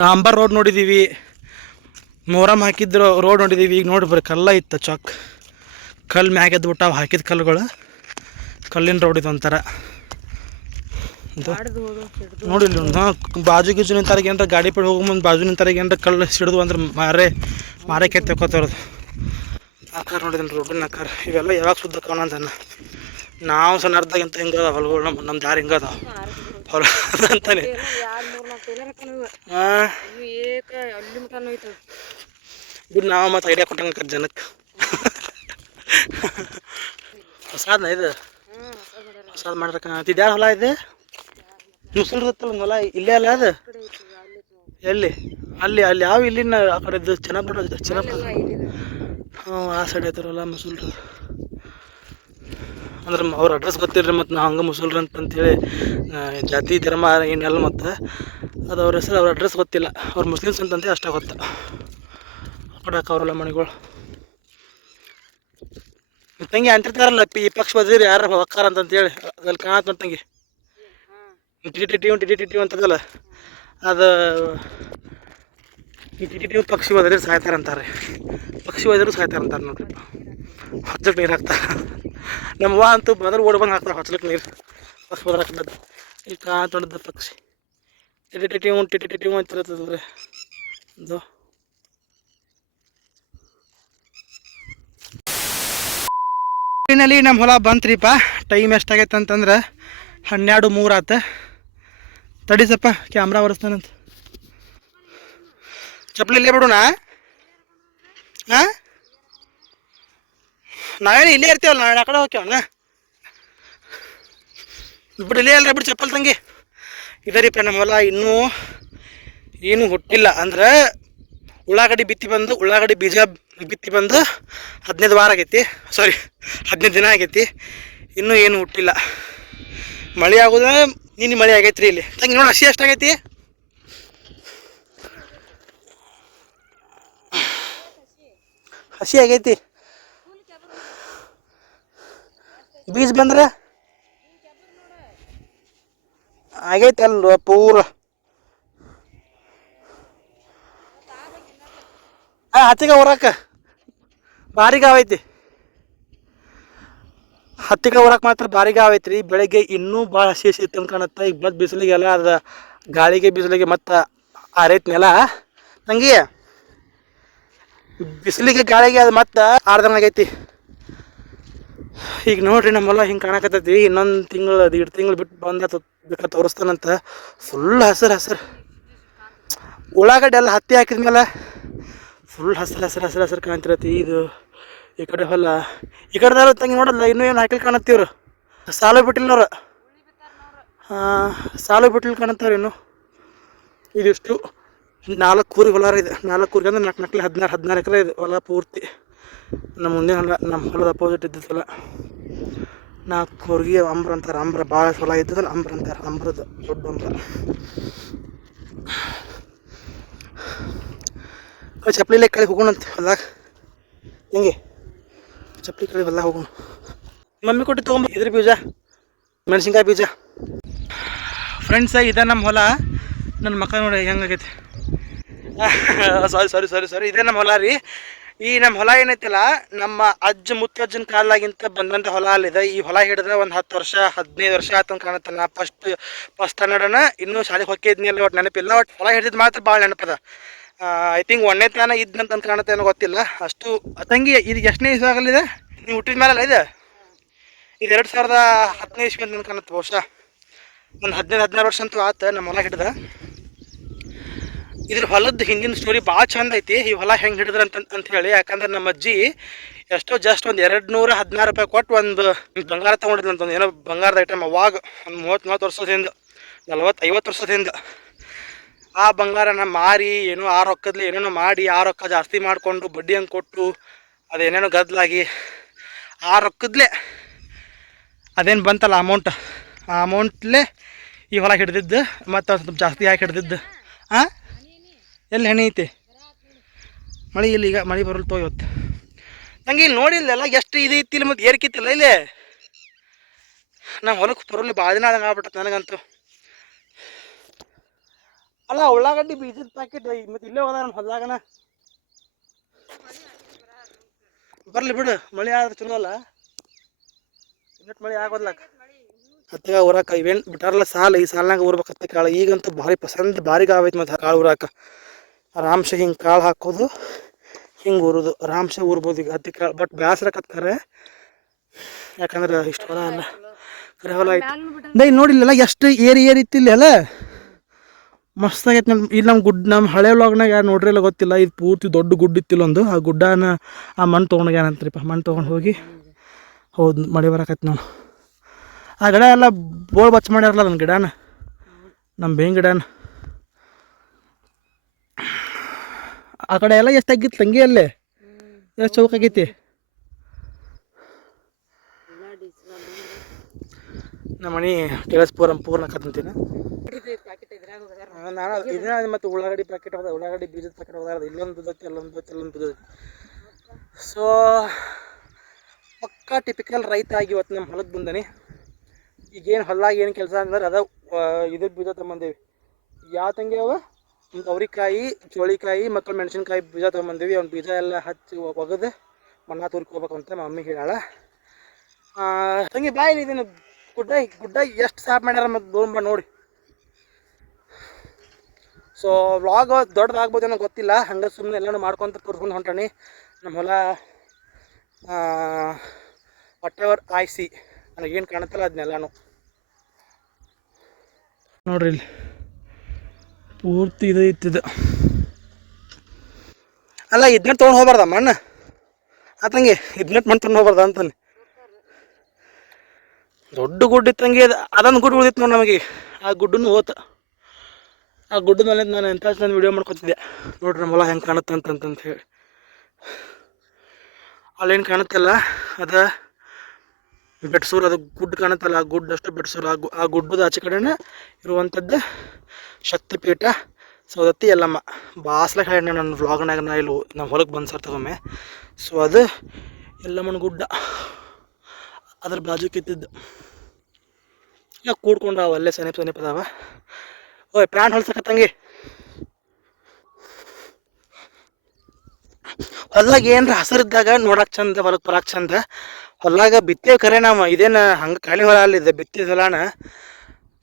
ಡಾಂಬರ್ road ನೋಡಿದ್ದೀವಿ, ಮೊಹರಮ್ ಹಾಕಿದ್ರು road ನೋಡಿದ್ದೀವಿ. ಈಗ ನೋಡಿ ಬರ್ರಿ ಕಲ್ಲ ಇತ್ತು, ಚಾಕ್ ಕಲ್ಲು ಮ್ಯಾಗ ಎದ್ಬಿಟ್ಟು ಅವು ಹಾಕಿದ ಕಲ್ಲುಗಳು, ಕಲ್ಲಿನ ರೋಡ್ ಇದು ಒಂಥರ. ನೋಡಿಲ್ಲ ಬಾಜು ಗೀಜು ನಿಂತಾರಿಗೆ ಏನಾರ ಗಾಡಿ ಪಡಿ ಹೋಗೋ ಮುಂದೆ ಬಾಜು ನಿಂತಾರಿಗೆ ಏನಾರ ಕಲ್ಲು ಸಿಡಿದು ಅಂದ್ರೆ ಮಾರಕ್ಕೆ ತೆಕ್ಕೋತಾರದು ಆಕಾರ. ನೋಡಿದನು ರೋಡಿನ ಆಕಾರ. ಇವೆಲ್ಲ ಯಾವಾಗ ಸುದ್ದ ಕಾಣ ಅಂತಾನೆ. ನಾವು ಸಣ್ಣದಾಗಿಂತ ಹಿಂಗೆ ಅದ ಹೊಲಗಳು, ನಮ್ಮ ದಾರಿ ಹಿಂಗೆ ಅದಾವ ಹೊಲ ಅಂತಾನೆ. ಹಾಂ ಇದು ನಾವು ಮತ್ತು ಐಡಿಯಾ ಕೊಟ್ಟಂಗೆ ಜನಕ್ಕೆ. ಹೊಸಾದ್ನ ಇದು ಹೊಸಾದ್ ಮಾಡ್ರಕ್ಕ. ಇದ್ಯಾವ ಹೊಲ ಇದೆ? ಮುಸಲ್ರತ್ತಲ್ಲ ಹೊಲ ಇಲ್ಲೇ ಅಲ್ಲ ಅದು? ಎಲ್ಲಿ? ಅಲ್ಲಿ ಯಾವ ಇಲ್ಲಿನ ಆ ಕಡೆದು ಚೆನ್ನಾಗಿ ಹಾಂ ಆ ಸೈಡ್ ಐತಾರಲ್ಲ ಮುಸಲ್ರು. ಅಂದ್ರೆ ಅವ್ರ ಅಡ್ರೆಸ್ ಗೊತ್ತಿರ್ರಿ, ಮತ್ತು ನಾವು ಹಂಗೆ ಮುಸಲ್ರು ಅಂತಂತೇಳಿ ಜಾತಿ ಧರ್ಮ ಏನೆಲ್ಲ, ಮತ್ತು ಅದು ಅವ್ರ ಹೆಸರು ಅವ್ರ ಅಡ್ರೆಸ್ ಗೊತ್ತಿಲ್ಲ. ಅವ್ರು ಮುಸ್ಲಿಮ್ಸ್ ಅಂತಂತೆ ಅಷ್ಟೇ ಗೊತ್ತ. ಆ ಕಡೆ ಅವ್ರಲ್ಲ ಮನೆಗಳು. ತಂಗಿ ಅಂತಿರ್ತಾರಲ್ಲ ಈ ಪಕ್ಷ ಬದಿರಿ ಯಾರು ಹೊಕ್ಕಾರ ಅಂತಂತೇಳಿ, ಅದ್ರಲ್ಲಿ ಕಾಣತ್ ನೋಡಿ ತಂಗಿ, ಟಿಟಿಟಿವ್ ಅಂತದಲ್ಲ ಅದು. ಈ ಟಿಟಿಟಿವ್ ಪಕ್ಷಿ ಹೋದ್ರೆ ಸಾಯ್ತಾರಂತಾರೆ, ಪಕ್ಷಿ ಹೋದ್ರು ಸಾಯ್ತಾರಂತಾರೆ ನೋಡ್ರಿ. ಹೊಚ್ಚಕ್ಕೆ ನೀರು ಹಾಕ್ತಾರೆ. ನಮ್ಮ ಅಂತೂ ಮೊದಲು ಓಡ್ ಬಂದು ಹಾಕ್ತಾರೆ ಹೊಚ್ಚಲಕ್ಕೆ ನೀರು, ಪಕ್ಷಿ ಹೋದ್ರೆ ಹಾಕಿದ್ದು. ಇಲ್ಲಿ ಕಾಣ್ತೊಂಡದ್ದು ಪಕ್ಷಿ ಟಿಟಿಟಿವ್ ಅಂತಿರ್ತದ್ರಿ ಅದು. ನಮ್ಮ ಹೊಲ ಬಂತ್ರಿಪ್ಪ. ಟೈಮ್ ಎಷ್ಟಾಗೈತೆ ಅಂತಂದ್ರೆ 12:03 ಆತ. ತಡಿ ಸ್ವಲ್ಪ ಕ್ಯಾಮ್ರಾ ಒರೆಸ್ತಾನಂತ. ಚಪ್ಪಲಿ ಇಲ್ಲೇ ಬಿಡೋಣ. ಹಾಂ ನಾವೇನು ಇಲ್ಲೇ ಇರ್ತೀವಲ್ಲ, ನಾಳೆ ಆ ಕಡೆ ಹೋಗ್ಯವಣ್ಣ. ಬಿಡು ಇಲ್ಲೇ ಅಲ್ರಿ, ಬಿಡು ಚಪ್ಪಲ್ ತಂಗಿ. ಇದರಿಪ್ಪ ನಮ್ಮ ಹೊಲ ಇನ್ನೂ ಏನು ಹುಟ್ಟಿಲ್ಲ. ಅಂದ್ರೆ ಉಳ್ಳಾಗಡ್ಡಿ ಬೀಜ ಬಿತ್ತಿ ಬಂದು 15 ವಾರ ಆಗೈತಿ, ಸಾರಿ 15 ದಿನ ಆಗೈತಿ. ಇನ್ನೂ ಏನು ಹುಟ್ಟಿಲ್ಲ. ಮಳೆ ಆಗೋದ ನಿನ್ನೆ ಮಳೆ ಆಗೈತ್ರಿ ಇಲ್ಲಿ ತಂಗಿ. ನೋಡಿ ಹಸಿ ಎಷ್ಟಾಗೈತಿ? ಹಸಿ ಆಗೈತಿ. ಬೀಜ ಬಂದ್ರೆ ಆಗೈತಿ ಅಲ್ವ ಪೂರ. ಹತ್ತಿಗೆ ಹೊರಕ ಭಾರಿ ಗಾವ ಐತಿ. ಹತ್ತಿಗೆ ಹೊರಕ್ಕೆ ಮಾತ್ರ ಭಾರಿ ಗಾವ ಐತ್ರಿ. ಬೆಳಗ್ಗೆ ಇನ್ನೂ ಭಾಳ ಹಸಿ ಇತ್ತು ಕಾಣುತ್ತೆ. ಈಗ ಮತ್ತೆ ಬಿಸಿಲಿಗೆಲ್ಲ ಅದು ಗಾಳಿಗೆ ಬಿಸಿಲಿಗೆ ಮತ್ತೆ ಆರೈತಿ ನೆಲ ತಂಗಿ. ಬಿಸಿಲಿಗೆ ಗಾಳಿಗೆ ಅದು ಮತ್ತೆ ಆರ್ದಂಗೆ ಆಗೈತಿ. ಈಗ ನೋಡ್ರಿ ನಮ್ಮ ಹೊಲ ಹಿಂಗೆ ಕಾಣಕತ್ತೈತಿ. ಇನ್ನೊಂದು ತಿಂಗಳು 1.5 ತಿಂಗಳು ಬಿಟ್ಟು ಬೇಕಾ ತೋರಿಸ್ತಾನಂತ. ಫುಲ್ ಹಸಿರು ಉಳ್ಳಾಗಡ್ಡೆ ಎಲ್ಲ ಹತ್ತಿ ಹಾಕಿದ್ಮೇಲೆ ಫುಲ್ ಹಸಿರು ಕಾಣ್ತಿರತ್ತಿ. ಇದು ಈ ಕಡೆ ಹೊಲ, ಈ ಕಡೆದವ್ರು ತಂಗಿ ನೋಡಲ್ಲ ಇನ್ನೂ ಏನು ಹಾಕಿಲ್ ಕಾಣತ್ತೀವ್ರು. ಸಾಲು ಬಿಟ್ಟಿಲ್ಲವ್ರು. ಸಾಲು ಬಿಟ್ಟಿಲ್ಲ ಕಾಣತ್ತವ್ರು ಇನ್ನು. ಇದಿಷ್ಟು 4 ಕೂರಿ ಹೊಲ ಇದೆ. 4 ಕೂರಿಗೆ ಅಂದ್ರೆ 4 16 ಎಕರೆ ಇದೆ ಹೊಲ ಪೂರ್ತಿ. ನಮ್ಮ ಮುಂದಿನ ಹೊಲ, ನಮ್ಮ ಹೊಲದ ಅಪೋಸಿಟ್ ಇದ್ದಿದ್ದು ಹೊಲ. 4 ಕೂರಿಗೆ ಅಂಬ್ರ ಅಂತಾರೆ. ಅಂಬ್ರ ಭಾಳ ಹೊಲ ಇದ್ದದಲ್ಲ ಅಂಬ್ರ ಅಂತಾರೆ. ಅಂಬ್ರದ ದೊಡ್ಡ ಅಂಬ್ರ. ಚಪ್ಪಲಿ ಕಳಿ ಹೋಗೋಣಂತ ಹೊಲ್ದಾಗ. ಹೆಂಗೆ ಚಪ್ಪಲಿ ಕಳಿ ಹೊಲ್ದಾಗ ಹೋಗೋಣ. ಮಮ್ಮಿ ಕೊಟ್ಟು ತೊಗೊಂಬ ಇದ್ರ ಬೀಜ, ಮೆಣಸಿನ್ಕಾಯಿ ಬೀಜ. ಫ್ರೆಂಡ್ಸ ಇದೆ ನಮ್ಮ ಹೊಲ. ನನ್ನ ಮಕ್ಕ ನೋಡಿ ಹೆಂಗಾಗೈತಿ. ಸಾರಿ ಇದೇ ನಮ್ಮ ಹೊಲ ರೀ. ಈ ನಮ್ಮ ಹೊಲ ಏನೈತಿಲ್ಲ, ನಮ್ಮ ಮುತ್ತಜ್ಜನ ಕಾಲಾಗಿಂತ ಬಂದಂಥ ಹೊಲ ಅಲ್ಲಿದೆ. ಈ ಹೊಲ ಹಿಡಿದ್ರೆ ಒಂದು 10 ವರ್ಷ 15 ವರ್ಷ ಆತಂಗೆ ಕಾಣುತ್ತೆ. ನಾ ಫಸ್ಟ್ ಕನ್ನಡನ ಇನ್ನೂ ಶಾಲೆಗೆ ಹೊಕ್ಕಿದ್ನಿಲ್ಲ, ಒಟ್ಟು ನೆನಪಿಲ್ಲ. ಒಟ್ಟು ಹೊಲ ಹಿಡಿದಿದ್ದು ಮಾತ್ರ ಭಾಳ ನೆನಪದ. ಐ ಥಿಂಕ್ 1ನೇ ತನ ಇದ್ನಂತ ಕಾಣುತ್ತೆ, ಏನೋ ಗೊತ್ತಿಲ್ಲ ಅಷ್ಟು. ತಂಗಿ ಇದು ಎಷ್ಟನೇ ಇಸ್ವಿ ಆಗಲಿದೆ? ನೀವು ಹುಟ್ಟಿದ ಮೇಲಲ್ಲ ಇದು 2010ನೇ ಇಸ್ವಿ ಅಂತ ಕಾಣುತ್ತೆ ಬಹುಶಃ. ಒಂದು 15-16 ವರ್ಷ ಅಂತೂ ಆತ ನಮ್ಮ ಹೊಲ ಹಿಡಿದ. ಇದ್ರ ಹೊಲದ ಹಿಂದಿನ ಸ್ಟೋರಿ ಭಾಳ ಚಂದ ಐತಿ. ಈ ಹೊಲ ಹೆಂಗೆ ಹಿಡಿದ್ರ ಅಂತ ಹೇಳಿ. ಯಾಕಂದ್ರೆ ನಮ್ಮ ಅಜ್ಜಿ ಎಷ್ಟೋ ಜಸ್ಟ್ ಒಂದು 216 ರೂಪಾಯಿ ಕೊಟ್ಟು ಒಂದು ಬಂಗಾರ ತೊಗೊಂಡಿದ್ಲು ಅಂತಂದು, ಏನೋ ಬಂಗಾರದ ಐಟಮ್. ಅವಾಗ ಒಂದು 30-40 ವರ್ಷದಿಂದ, 40-50 ವರ್ಷದಿಂದ ಆ ಬಂಗಾರನ ಮಾರಿ ಏನೋ ಆ ರೊಕ್ಕದಲ್ಲಿ ಏನೇನೋ ಮಾಡಿ, ಆ ರೊಕ್ಕ ಜಾಸ್ತಿ ಮಾಡಿಕೊಂಡು ಬಡ್ಡಿ ಹಂಗೆ ಕೊಟ್ಟು ಅದೇನೇನೋ ಗದ್ದಲಾಗಿ ಆ ರೊಕ್ಕದಲ್ಲೇ ಅದೇನು ಬಂತಲ್ಲ ಅಮೌಂಟ್, ಆ ಅಮೌಂಟ್ಲೇ ಈ ಹೊಲ ಹಿಡ್ದಿದ್ದು. ಮತ್ತು ಸ್ವಲ್ಪ ಜಾಸ್ತಿ ಹಾಕಿ ಹಿಡ್ದಿದ್ದು. ಹಾಂ ಎಲ್ಲಿ ಹಣಿ ಐತಿ? ಮಳೆ ಇಲ್ಲ, ಈಗ ಮಳೆ ಬರಲ್ತೋ ಇವತ್ತು. ನಂಗೆ ಇಲ್ಲಿ ನೋಡಿಲ್ಲ ಎಷ್ಟು ಇದು ಇತ್ತಿಲ್ಲ, ಮತ್ತು ಏರ್ಕಿತ್ತಿಲ್ಲ ಇಲ್ಲಿ. ನಮ್ಮ ಹೊಲಕ್ಕೆ ಬರೋಲ್ಲ ಭಾಳ ದಿನ ಆದಂಗೆ ಆಗ್ಬಿಟ್ಟೆ ನನಗಂತೂ. ಅಲ್ಲ ಉಳ್ಳಾಗಡ್ಡಿ ಬೀಜದ ಪ್ಯಾಕೆಟ್ ಮತ್ತೆ ಇಲ್ಲೇ ಹೋದ ನನ್ನ ಹೊಲ್ದಾಗನ ಬರ್ಲಿ ಬಿಡು ಮಳೆ ಆದ್ರೆ ಚಲೋ ಅಲ್ಲ ಇನ್ನಟ್ಟು ಮಳೆ ಆಗೋದ್ಲಕ್ಕ ಹತ್ತಿಗ ಊರಾಕ ಇವೇನು ಬಿಟ್ಟಾರಲ್ಲ ಸಾಲ ಈ ಸಾಲ್ನಾಗ ಊರ್ಬೇಕು ಹತ್ತೆ ಕಾಳು ಈಗಂತೂ ಭಾರಿ ಪಸಂದ್ ಭಾರಿ ಗಾವೈತಿ ಮತ್ತು ಕಾಳು ಊರಾಕ ಆರಾಮ್ಸೆ ಹಿಂಗೆ ಕಾಳು ಹಾಕೋದು ಹಿಂಗೆ ಊರೋದು ಆರಾಮ್ಸೆ ಊರ್ಬೋದು ಈಗ ಹತ್ತಿ ಕಾಳು ಬಟ್ ಬೇಸರಕತ್ತಾರೆ ಯಾಕಂದ್ರೆ ಇಷ್ಟು ಹೊಲ ಅಲ್ಲ ಕರೆ ಹೊಲ ಐತಿ ಬೈ ನೋಡಿಲ್ಲಲ್ಲ ಎಷ್ಟು ಏರಿ ಇತ್ತಿಲ್ಲ ಅಲ್ಲ ಮಸ್ತ್ ಆಗೈತೆ ಇಲ್ಲಿ ನಮ್ಮ ಗುಡ್ ನಮ್ಮ ಹಳೆ ವ್ಲಾಗ್ನಾಗ ಯಾರು ನೋಡ್ರಿಲ್ಲ ಗೊತ್ತಿಲ್ಲ ಇದು ಪೂರ್ತಿ ದೊಡ್ಡ ಗುಡ್ಡ ಇತ್ತಿಲ್ಲ ಒಂದು ಆ ಗುಡ್ಡನ ಆ ಮಣ್ಣು ತೊಗೊಂಡೋಗ್ಯಾನಂತ್ರಿಪ್ಪ ಮಣ್ಣು ತೊಗೊಂಡು ಹೋಗಿ ಹೌದು ಮಳೆ ಬರಕೈತಿ ನಾವು ಆ ಗಿಡ ಎಲ್ಲ ಬೋಳ್ ಬಚ್ಚ ಮಾಡ್ಯಾರಲ್ಲ ನನ್ನ ಗಿಡನ ನಮ್ಮ ಬೇವಿನ ಗಿಡನ ಆ ಕಡೆ ಎಲ್ಲ ಎಷ್ಟು ಆಗಿತ್ತು ತಂಗಿ ಅಲ್ಲೇ ಎಷ್ಟು ಚೌಕಾಗೈತಿ ನಮ್ಮ ಮನೆ ಕೆಲಸ ಪೂರ್ಣ ಕತ್ತಂತೀನಿ ನಾನು ಇದೇ ಮತ್ತು ಉಳ್ಳಾಗಡ್ಡಿ ಪ್ಯಾಕೆಟ್ ಹೋದ ಉಳ್ಳಾಗಡ್ಡಿ ಬೀಜದ ಪ್ಯಾಕೆಟ್ ಹೋದ ಇಲ್ಲೊಂದು ಬಿದ್ದೈತಿ ಅಲ್ಲೊಂದು ಬಿದ್ದೈತಿ ಅಲ್ಲೊಂದು ಬಿದ್ದೈತಿ ಸೊ ಪಕ್ಕಾ ಟಿಪಿಕಲ್ ರೈತ ಆಗಿ ಇವತ್ತು ನಮ್ಮ ಹೊಲಕ್ಕೆ ಬಂದಾನೆ ಈಗೇನು ಹೊಲ್ದಾಗ ಏನು ಕೆಲಸ ಅಂದ್ರೆ ಅದ ಇದ್ರ ಬೀಜ ತೊಗೊಂಬಂದೇವಿ ಯಾವ ತಂಗಿ ಅವ ಒಂದು ಅವ್ರಿಕಾಯಿ ಚೋಳಿಕಾಯಿ ಮತ್ತು ಮೆಣಸಿನ್ಕಾಯಿ ಬೀಜ ತೊಗೊಂಬಂದೇವಿ ಅವ್ನ ಬೀಜ ಎಲ್ಲ ಹಚ್ಚಿ ಒಗೆದು ಮಣ್ಣ ತೋರ್ಕೋಬೇಕು ಅಂತ ಮಮ್ಮಿ ಹೇಳಾಳ ತಂಗಿ ಬಾಯಿಲಿ ಇದನ್ನು ಗುಡ್ಡ ಎಷ್ಟು ಸಾಫ್ ಮಾಡ್ಯಾರ ಮತ್ತು ದೂರ ನೋಡಿ ಸೊ ವ್ಲಾಗ್ ದೊಡ್ಡದಾಗ್ಬೋದೇನೋ ಗೊತ್ತಿಲ್ಲ ಹಂಗೆ ಸುಮ್ಮನೆ ಎಲ್ಲನೂ ಮಾಡ್ಕೊತ ತೋರ್ಸ್ಕೊಂಡು ಹೊಂಟಾನಿ ನಮ್ಮ ಹೊಲ ವಾಟ್ ಎವರ್ ಐ ಸಿ ನನಗೇನು ಕಾಣುತ್ತಲ್ಲ ಅದನ್ನೆಲ್ಲನೂ ನೋಡ್ರಿ ಇಲ್ಲಿ ಪೂರ್ತಿ ಇದು ಇತ್ತಿದ್ದು ಅಲ್ಲ ಇದನ್ನ ತೊಗೊಂಡು ಹೋಗ್ಬಾರ್ದ ಮಣ್ಣು ಆತಂಗೆ ಇದನ್ನ ಮಣ್ಣು ತೊಗೊಂಡು ಹೋಗ್ಬಾರ್ದ ಅಂತಾನೆ ದೊಡ್ಡ ಗುಡ್ಡ ಇತ್ತಂಗೆ ಅದೊಂದು ಗುಡ್ಡ ಉಳಿದಿತ್ತು ನೋಡಿ ನಮಗೆ ಆ ಗುಡ್ಡನ್ನು ಹೋತ ಆ ಗುಡ್ಡದ ಮೇಲೆ ನಾನು ಎಂಥ ನಾನು ವೀಡಿಯೋ ಮಾಡ್ಕೊತಿದ್ದೆ ನೋಡ್ರಿ ನಮ್ಮ ಹೊಲ ಹೆಂಗೆ ಕಾಣುತ್ತೆ ಅಂತಂತ ಹೇಳಿ ಅಲ್ಲೇನು ಕಾಣುತ್ತಲ್ಲ ಅದ ಬೆಟ್ಸೂರು ಅದು ಗುಡ್ಡ ಕಾಣುತ್ತಲ್ಲ ಆ ಗುಡ್ಡ ಅಷ್ಟು ಬೆಟ್ಸೂರು ಆ ಗುಡ್ಡದ ಆಚೆ ಕಡೆನೇ ಇರುವಂಥದ್ದು ಶಕ್ತಿಪೀಠ ಸೌದತ್ತಿ ಎಲ್ಲಮ್ಮ ಬಾಸ್ಲಾಗ ಹೇಳಿ ನನ್ನ ವ್ಲಾಗ್ನಾಗ ನಾ ಇಲ್ಲಿ ನಮ್ಮ ಹೊಲಕ್ಕೆ ಬಂದು ಸರ್ ತಗೊಮ್ಮೆ ಸೊ ಅದು ಎಲ್ಲಮ್ಮನ ಗುಡ್ಡ ಅದ್ರ ಬಾಜು ಕಿತ್ತಿದ್ದು ಈಗ ಕೂಡ್ಕೊಂಡು ಅವು ಅಲ್ಲೇ ಸನಿಪ ಅದಾವ ಓಯ್ ಪ್ಯಾಂಟ್ ಹೊಲ್ಸಕತ್ತಂಗೆ ಹೊಲ್ದಾಗ ಏನ್ರ ಹಸಿರಿದ್ದಾಗ ನೋಡಕ್ಕೆ ಚಂದ ಹೊಲಕ್ಕೆ ಬರಕ್ಕೆ ಚಂದ ಹೊಲ್ಲಾಗ ಬಿತ್ತೇವೆ ಖರೆ ನಾವು ಇದೇನು ಹಂಗೆ ಖಾಲಿ ಹೊಲ ಅಲ್ಲಿದೆ ಬಿತ್ತಿದ ಹೊಲಾನ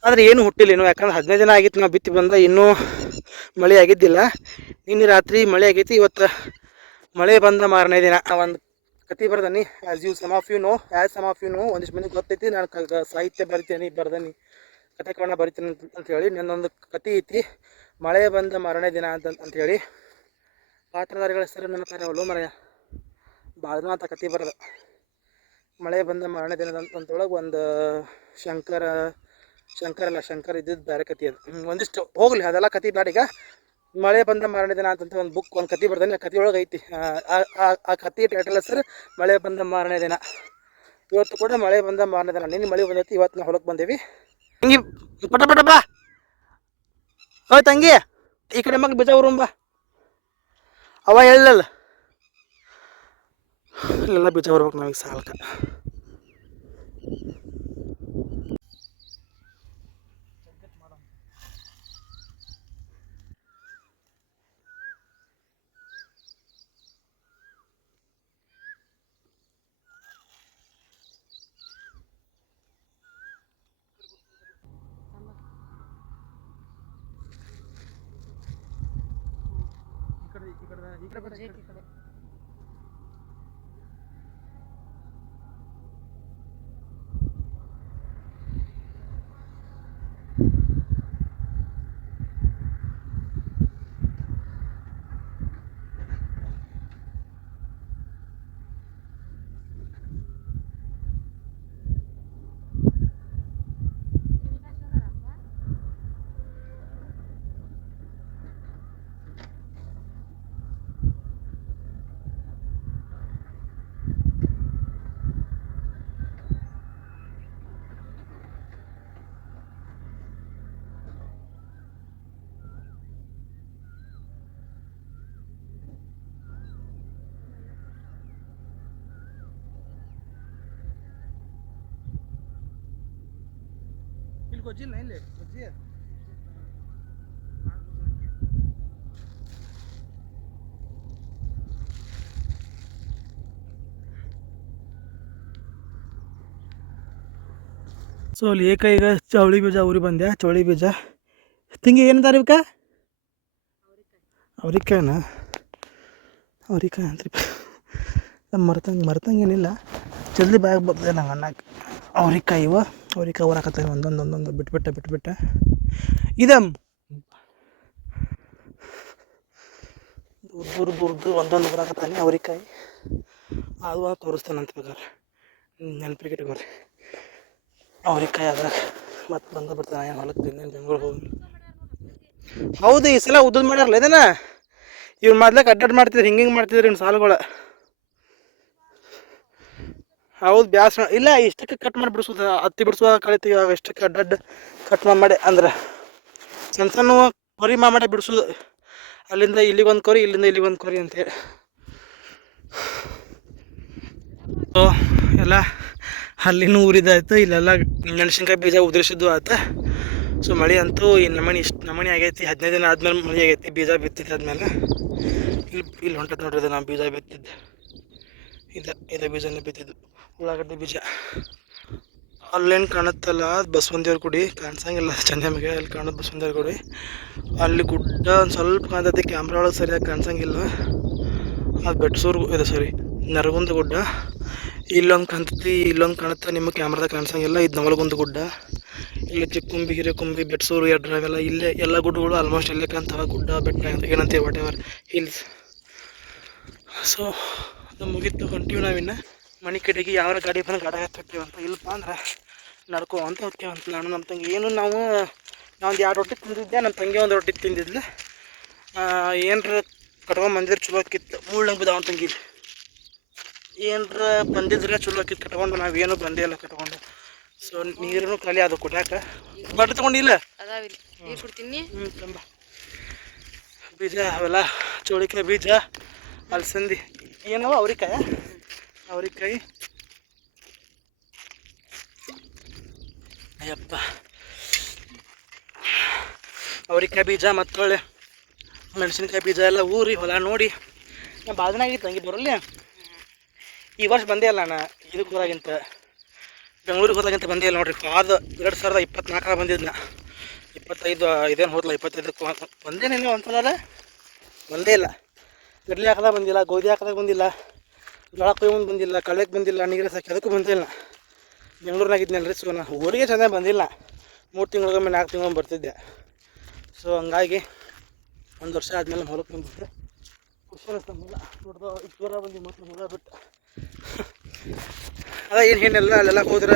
ಆದರೆ ಏನು ಹುಟ್ಟಿಲ್ಲ ಇನ್ನೂ ಯಾಕಂದ್ರೆ 15 ದಿನ ಆಗಿತ್ತು ನಾವು ಬಿತ್ತಿ ಬಂದ ಇನ್ನೂ ಮಳೆ ಆಗಿದ್ದಿಲ್ಲ ನಿನ್ನೆ ರಾತ್ರಿ ಮಳೆ ಆಗೈತಿ ಇವತ್ತು ಮಳೆ ಬಂದ ಮಾರನೇ ದಿನ ಒಂದು ಕತೆ ಬರ್ದನಿ as you some of you know ಒಂದಿಷ್ಟು ಮಂದಿಗೆ ಗೊತ್ತೈತಿ ನಾನು ಸಾಹಿತ್ಯ ಬರ್ದನಿ ಕತೆ ಕವನ ಬರಿತೀನಿ ಅಂತೇಳಿ ನನ್ನೊಂದು ಕತೆ ಐತಿ ಮಳೆ ಬಂದ ಮಾರನೇ ದಿನ ಅಂತೇಳಿ ಪಾತ್ರಧಾರಿಗಳ ಹೆಸರು ನನ್ನ ಕಾರ್ಯವಲ್ಲ ಮರೆಯ ಭಾಳ ದಿನ ಅಂತ ಕತೆ ಬರೋದು ಮಳೆ ಬಂದ ಮಾರನೇ ದಿನದ ಅಂತೊಳಗೆ ಒಂದು ಶಂಕರ್ ಇದ್ದಿದ್ದು ಬೇರೆ ಕತೆ ಅದು ಒಂದಿಷ್ಟು ಹೋಗಲಿ ಅದೆಲ್ಲ ಕತೆ ಬೇಡ ಈಗ ಮಳೆ ಬಂದ ಮಾರನೇ ದಿನ ಅಂತಂತ ಒಂದು ಬುಕ್ ಒಂದು ಕತೆ ಬರ್ದಾನೆ ಆ ಕತೆ ಒಳಗೆ ಐತಿ ಆ ಕತೆ ಟೈಟಲ್ ಹೆಸರು ಮಳೆ ಬಂದ ಮಾರನೇ ದಿನ ಇವತ್ತು ಕೂಡ ಮಳೆ ಬಂದ ಮಾರನೇ ದಿನ ನಿನ್ನೆ ಮಳೆ ಬಂದೈತಿ ಇವತ್ತು ನಾವು ಹೊಲಕ್ಕೆ ಬಂದೇವಿ ತಂಗಿ ಪಟ ಬಾ ಹೋಯ್ ತಂಗಿ ಈ ಕಡೆ ಮಗ ಬೀಜ ಊರುಂಬ ಅವ ಹೇಳಲ್ಲ ಇಲ್ಲೆಲ್ಲ ಬೀಜ ಬರ್ಬೇಕು ನಮಗೆ ಸಾಲ್ಕ ಗೊಜ್ಜಿಲ್ಲ ಇಲ್ಲಿ ಗೊಜ್ಜಿ ಸೊ ಅಲ್ಲಿ ಈಗ ಚವಳಿ ಬೀಜ ಊರಿ ಬಂದೆ. ಚವಳಿ ಬೀಜ ತಿಂಗಿ ಏನಂತಾರೆ ಇವಕ್ಕ? ಅವ್ರಿಕಾಯನ ಅವ್ರಿಕಾಯಿ ಅಂತ್ರಿ. ಮರ್ತಂಗೇನಿಲ್ಲ, ಜಲ್ದಿ ಬ್ಯಾಗ್ ಬರ್ತದೆ ನಂಗೆ ಅನ್ನಕ್ಕೆ. ಅವ್ರಿಕಾಯಿ ಅವ್ರಿಕಾಯಿ ಊರಾಕತ್ತಾರೆ ಒಂದೊಂದು ಬಿಟ್ಬಿಟ್ಟೆ ಇದೆ ದೂರದ್ದು ಒಂದೊಂದು ಊರಾಕತ್ತಾನೆ ಅವ್ರಿಕಾಯಿ. ಅದು ತೋರಿಸ್ತಾನೆ ಅಂತ ಬೇಕಾದ್ರೆ ನೆನಪಿಗೆ ಇಟ್ಕೊರಿ. ಅವ್ರಿಕಾಯಿ ಅದಾಗ ಮತ್ತೆ ಬಿಡ್ತಾನೆ ಏನು ಹೊಲಕ್ಕೆ ಇನ್ನೇನು ಬೆಂಗಳೂರು ಹೋಗಿ. ಹೌದು, ಈ ಸಲ ಉದ್ದದ ಮಾಡ್ಯಾರಲ್ಲ ಇದೇನ. ಇವ್ರು ಮೊದ್ಲಕ್ಕೆ ಅಡ್ಡಾಡ್ ಮಾಡ್ತಿದ್ರು, ಹಿಂಗೆ ಮಾಡ್ತಿದ್ರು ಇನ್ನು ಸಾಲುಗಳು. ಹೌದು, ಬ್ಯಾಸ್ ಇಲ್ಲ ಇಷ್ಟಕ್ಕೆ ಕಟ್ ಮಾಡಿ ಬಿಡಿಸೋದು, ಹತ್ತಿ ಬಿಡಿಸುವಾಗ ಕಳಿತೀವಿ ಆಗ ಇಷ್ಟಕ್ಕೆ ಅಡ್ಡಡ್ಡ ಕಟ್ ಮಾಡಿ ಅಂದ್ರೆ ಸಣ್ಣ ಕೊರಿ ಮಾಡಿ ಬಿಡಿಸೋದು. ಅಲ್ಲಿಂದ ಇಲ್ಲಿಗೊಂದು ಕೊರಿ, ಇಲ್ಲಿಂದ ಇಲ್ಲಿಗೊಂದು ಕೊರಿ ಅಂತೇಳಿ. ಸೊ ಎಲ್ಲ ಅಲ್ಲಿನೂ ಊರಿದಾಯ್ತು, ಇಲ್ಲೆಲ್ಲ ಮೆಣಸಿನ್ಕಾಯಿ ಬೀಜ ಉದುರಿಸಿದ್ದು ಆಯ್ತು. ಸೊ ಮಳೆ ಅಂತೂ ಈ ನಮಣಿ ಆಗೈತಿ. 15 ದಿನ ಆದ್ಮೇಲೆ ಮಳೆ ಆಗೈತಿ, ಬೀಜ ಬಿತ್ತಿದ್ದಾದ್ಮೇಲೆ. ಇಲ್ಲಿ ಹೊಂಟದ ನೋಡ್ರಿ, ನಾವು ಬೀಜ ಬಿತ್ತಿದ್ದೆ. ಇದೇ ಬೀಜನೇ ಬಿತ್ತಿದ್ದು, ಉಳ್ಳಾಗಡ್ಡಿ ಬೀಜ. ಅಲ್ಲೇನು ಕಾಣುತ್ತಲ್ಲ ಬಸವಂದೇವ್ರ ಗುಡಿ, ಕಾಣಿಸಂಗಿಲ್ಲ ಚಂದಮಗೆ. ಅಲ್ಲಿ ಕಾಣೋದು ಬಸವಂದೇವ್ರ ಗುಡಿ. ಅಲ್ಲಿ ಗುಡ್ಡ ಒಂದು ಸ್ವಲ್ಪ ಕಾಣ್ತೈತಿ, ಕ್ಯಾಮ್ರಾ ಒಳಗೆ ಸರಿಯಾಗಿ ಕಾಣಿಸಂಗಿಲ್ಲ. ಅದು ಬೆಟ್ಸೂರು ಇದು ನರಗುಂದ ಗುಡ್ಡ. ಇಲ್ಲೊಂದು ಕಾಣ್ತೈತಿ, ಇಲ್ಲೊಂದು ಕಾಣುತ್ತೆ, ನಿಮ್ಮ ಕ್ಯಾಮ್ರಾದಾಗ ಕಾಣಿಸಂಗಿಲ್ಲ. ಇದು ನವಲಗುಂದ ಗುಡ್ಡ. ಇಲ್ಲಿ ಚಿಕ್ಕುಂಬಿ, ಹಿರೇಕುಂಬಿ, ಬೆಟ್ಸೂರು, ಎಡ್ರಾವೆಲ್ಲ ಇಲ್ಲೇ ಎಲ್ಲ ಗುಡ್ಡಗಳು ಆಲ್ಮೋಸ್ಟ್ ಇಲ್ಲೇ ಕಾಣ್ತಾವ. ಗುಡ್ಡ ಬೆಟ್ಟ ಏನಂತೀವಿ ವಾಟ್ ಎವರ್ ಹಿಲ್ಸ್. ಸೊ ಅದು ಮುಗಿತು, ಹೊಂಟೀವಿ ನಾವಿನ್ನು ಮನೆ ಕಡೆಗೆ. ಯಾವ ಗಾಡಿ ಬಂದು ಗಾಡಿ ಹತ್ತಿರ್ತೀವಿ ಅಂತ. ಇಲ್ಲಪ್ಪ ಅಂದ್ರೆ ನಡ್ಕೊ ಅಂತ ಹೋಗ್ತೇವಂತ. ನಾನು ನಮ್ಮ ತಂಗಿ ನಾನು ಒಂದು 2 ರೊಟ್ಟಿ ತಿಂದಿದ್ದೆ, ನಮ್ಮ ತಂಗಿ ಒಂದು ರೊಟ್ಟಿ ತಿಂದಿದ್ಲು. ಏನರ ಕಟ್ಕೊಂಡ್ಬಂದಿದ್ರೆ ಚಲೋ ಆಕಿತ್ತು. ಮುಳ್ಳಂಗೆ ಬಿದ್ದಾವ ತಂಗಿ. ಏನರ ಬಂದಿದ್ರೆ ಚಲೋ ಆಕಿತ್ತು ಕಟ್ಕೊಂಡು. ನಾವೇನು ಬಂದೇ ಇಲ್ಲ ಕಟ್ಕೊಂಡು. ಸೊ ನೀರು ಖಾಲಿ ಅದು ಕುಟ್ಯಾಕ. ಬಟ್ಟೆ ತೊಗೊಂಡಿಲ್ಲ ತಂಬ ಬೀಜ ಅವೆಲ್ಲ ಚೌಳಿಕಾಯಿ ಬೀಜ, ಅಲಸಂದಿ ಏನವ ಅವ್ರಿಕಾಯಿ ಅಯ್ಯಪ್ಪ. ಅವ್ರಿಕಾಯಿ ಬೀಜ ಮತ್ತು ಒಳ್ಳೆ ಮೆಣಸಿನ್ಕಾಯಿ ಬೀಜ ಎಲ್ಲ ಊರಿ ಹೊಲ ನೋಡಿ. ನಾ ಬಾದನಾಗಿತ್ತು ಹಂಗೆ ಬರಲ್ಲ. ಈ ವರ್ಷ ಬಂದೇ ಇಲ್ಲ ನಾನು ಇದಕ್ಕೆ ಹೋದಾಗಿಂತ, ಬೆಂಗಳೂರಿಗೆ ಹೋದಾಗಿಂತ ಬಂದೇ ಇಲ್ಲ ನೋಡ್ರಿ. 2024 ಬಂದಿದ್ನ. 25 ಇದೇನು ಹೋದ್ಲ, 25ಕ್ಕೆ ಬಂದೇನೇನು ಒಂದ್ಸಲ ಬಂದೇ ಇಲ್ಲ. ಇಡ್ಲಿ ಹಾಕದಾಗ ಬಂದಿಲ್ಲ, ಗೋಧಿ ಹಾಕದಾಗ ಬಂದಿಲ್ಲ, ಜೋಳ ಕೊಯ್ ಮುಂದೆ ಬಂದಿಲ್ಲ, ಕಳೆಗೆ ಬಂದಿಲ್ಲ, ನೀರು ಸಾಕಿ ಅದಕ್ಕೂ ಬಂದಿಲ್ಲ. ಬೆಂಗಳೂರಿನಾಗಿದ್ನಲ್ಲ ರೀ. ಸೊ ನಾನು ಊರಿಗೆ ಚೆನ್ನಾಗಿ ಬಂದಿಲ್ಲ. 3 ತಿಂಗಳಿಗೊಮ್ಮೆ 4 ತಿಂಗಳಿಗೊಮ್ಮೆ ಬರ್ತಿದ್ದೆ. ಸೊ ಹಂಗಾಗಿ 1 ವರ್ಷ ಆದಮೇಲೆ ಹೊಲಕ್ಕೆ ಬಂದಿದ್ದೆ. ಖುಷಿ ಅನಿಸ್ತಂಗಿಲ್ಲ ನೋಡ್ದು. ಇಷ್ಟು ದೂರ ಬಂದು ಮತ್ತೆ ಹೊಲ ಬಿಟ್ಟು ಅದ ಏನೆಲ್ಲ ಅಲ್ಲೆಲ್ಲ ಹೋದ್ರೆ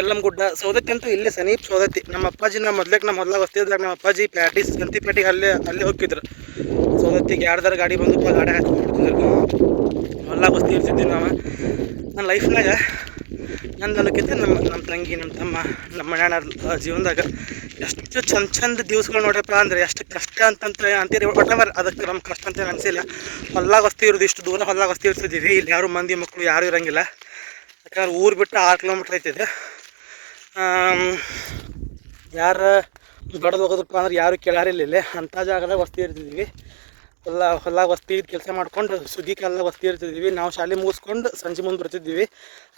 ಎಲ್ಲಮ್ಮ ಗುಡ್ಡ, ಸೌದತ್ತಿ ಅಂತೂ ಇಲ್ಲೇ ಸಮೀಪ ಸೌದತ್ತಿ. ನಮ್ಮ ಅಪ್ಪಾಜಿ ಮೊದ್ಲಕ್ಕೆ ಹೊಲ ವಸ್ತಿದ್ದಾಗ ನಮ್ಮ ಅಪ್ಪಾಜಿ ಸಂತಿ ಪ್ಯಾಟಿಗೆ ಅಲ್ಲೇ ಹೋಗಿದ್ರು. ಸೌದತ್ತಿಗೆ 2 ಗಾಡಿ ಬಂದು ಗಾಡಿ ಹಾಚ್ಕೊಂಡ್ಬಿಡ್ತಿದ್ರು. ಹೊಲ ವಸ್ತಿ ಇರ್ತಿದ್ವಿ ನಾವು. ನನ್ನ ಲೈಫ್ನಾಗ ಅನ್ನೋಕ್ಕಿಂತ ನಮ್ಮ ತಂಗಿ, ನಮ್ಮ ತಮ್ಮ, ನಮ್ಮ ಮನೆಯವ್ರ ಜೀವನದಾಗ ಎಷ್ಟು ಚಂದ ದಿವ್ಸಗಳು ನೋಡ್ಯಪ್ಪ ಅಂದ್ರೆ ಎಷ್ಟು ಕಷ್ಟ ಅಂತೀರಿ ಒಟ್ಟಮರ್. ಅದಕ್ಕೆ ನಮ್ಮ ಕಷ್ಟ ಅಂತ ಅನಿಸಿಲ್ಲ. ಹೊಲ್ಲಾಗ ವಸ್ತಿ ಇರೋದು, ಇಷ್ಟು ದೂರ ಹೊಲ್ಲಾಗ ವಸ್ತಿ ಇರ್ತಿದ್ದೀವಿ. ಇಲ್ಲಿ ಯಾರು ಮಂದಿ ಮಕ್ಕಳು ಯಾರೂ ಇರೋಂಗಿಲ್ಲ. ಯಾಕಂದ್ರೆ ಊರು ಬಿಟ್ಟು 6 ಕಿಲೋಮೀಟ್ರ್ ಐತಿದೆ. ಯಾರು ಗಡ್ದು ಹೋಗೋದಪ್ಪ ಅಂದ್ರೆ ಯಾರು ಕೇಳಾರಿಲ್ಲ. ಇಲ್ಲೇ ಅಂಥ ಜಾಗದಾಗ ವಸ್ತಿ ಇರ್ತಿದ್ದೀವಿ. ಹೊಲ್ಲಾಗ ವಸ್ತಿ ಕೆಲಸ ಮಾಡ್ಕೊಂಡು ಸುಗ್ಗಿ ಕಾಲದಾಗ ವಸ್ತಿ ಇರ್ತಿದ್ದೀವಿ. ನಾವು ಶಾಲೆ ಮುಗಿಸ್ಕೊಂಡು ಸಂಜೆ ಮುಂದೆ ಬರ್ತಿದ್ದೀವಿ.